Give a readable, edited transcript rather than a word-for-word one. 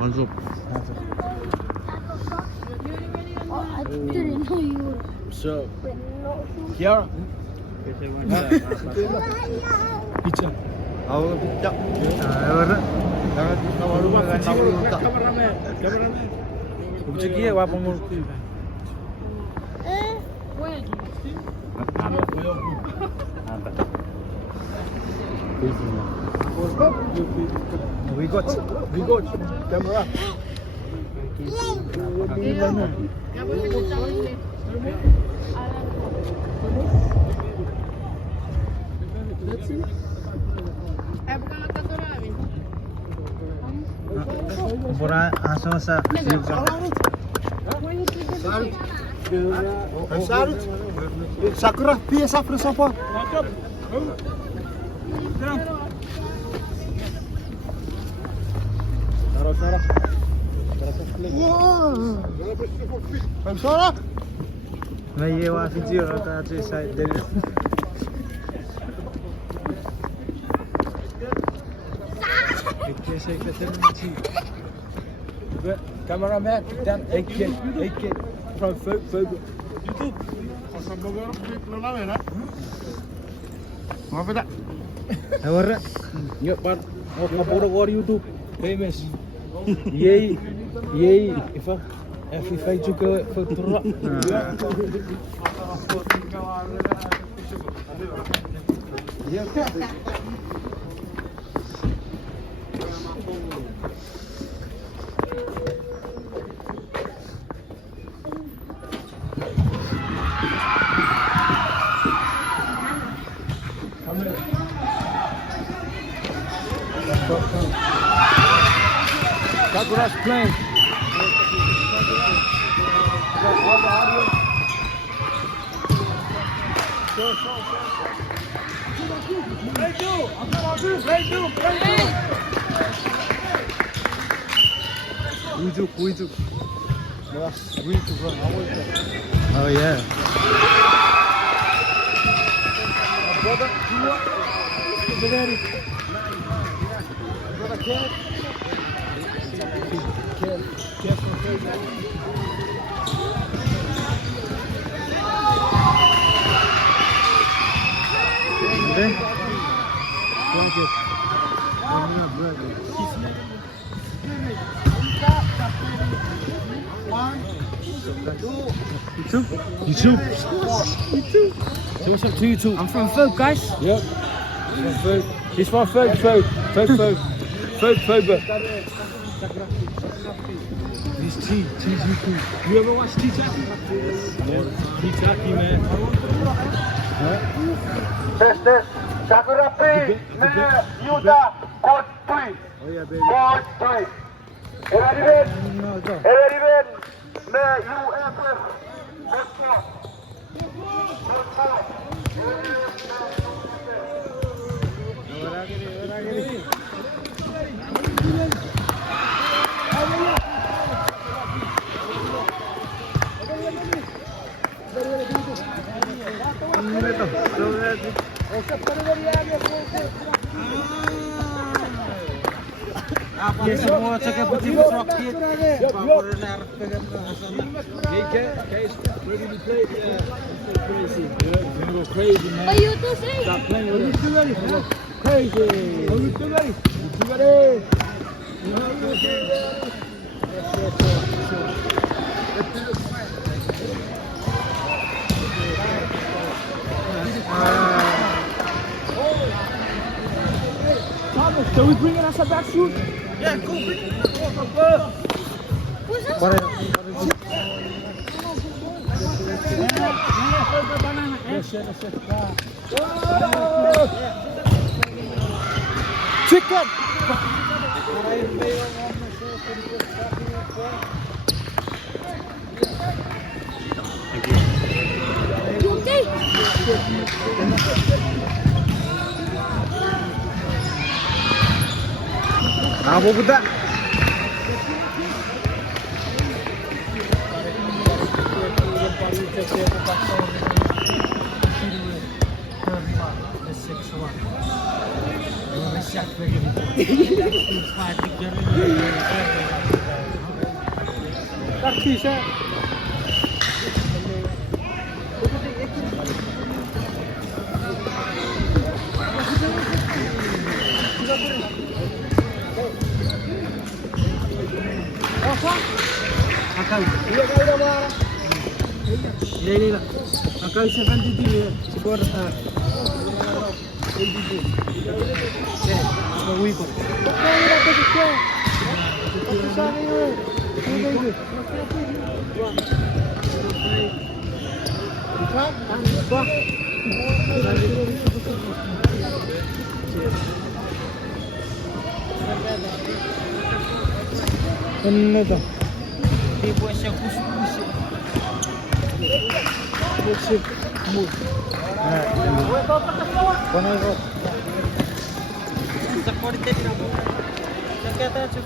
Masuk. I didn't know you were. So. Kiara. Pizza. Awal pizza. Kameramen. Pizza kia apa mau? We got camera. Pura asal sa. Sakura, pia Sakura siapa? Sarah. Sarah. मैं ये वाला video रखा है तो शायद दे दे कैसे नहीं Cameraman, dan ik van Vogel. YouTube. Als dat nog wel op hè? Wat dat? Hij wordt ja, maar op YouTube famous. Yay, even zoeken voor terug. Ja. Sakura's playing. All the audio. Uju. Oh yeah. Brother, you want? Brother, YouTube. So what's up to YouTube? I'm from Folk, guys. Yep. From Folk. He's from Folk. He's T's YouTube. You ever watch T-Tacky? Yeah. T-Tacky, man. Test. Sakura P. Yuta. Code 3. Oh yeah, baby. Code 3. Everyone. Me UFF. Apa semua cakap putih rocket. Case ready to play. Crazy. You're gonna go crazy, man. Are you too saying? Stop playing with it. Crazy. You too ready? Thomas, can we bring in us a back shoot? Yeah, cool. Chicken! Okay. Apa budak? Siap lagi. Chuukese. Akal. Ini lah. Akal 72 skor. Ano to? Hindi po siya kusip-kusip. Kusip mo. Kono ko. Sa korte din ako. Nagkata siya.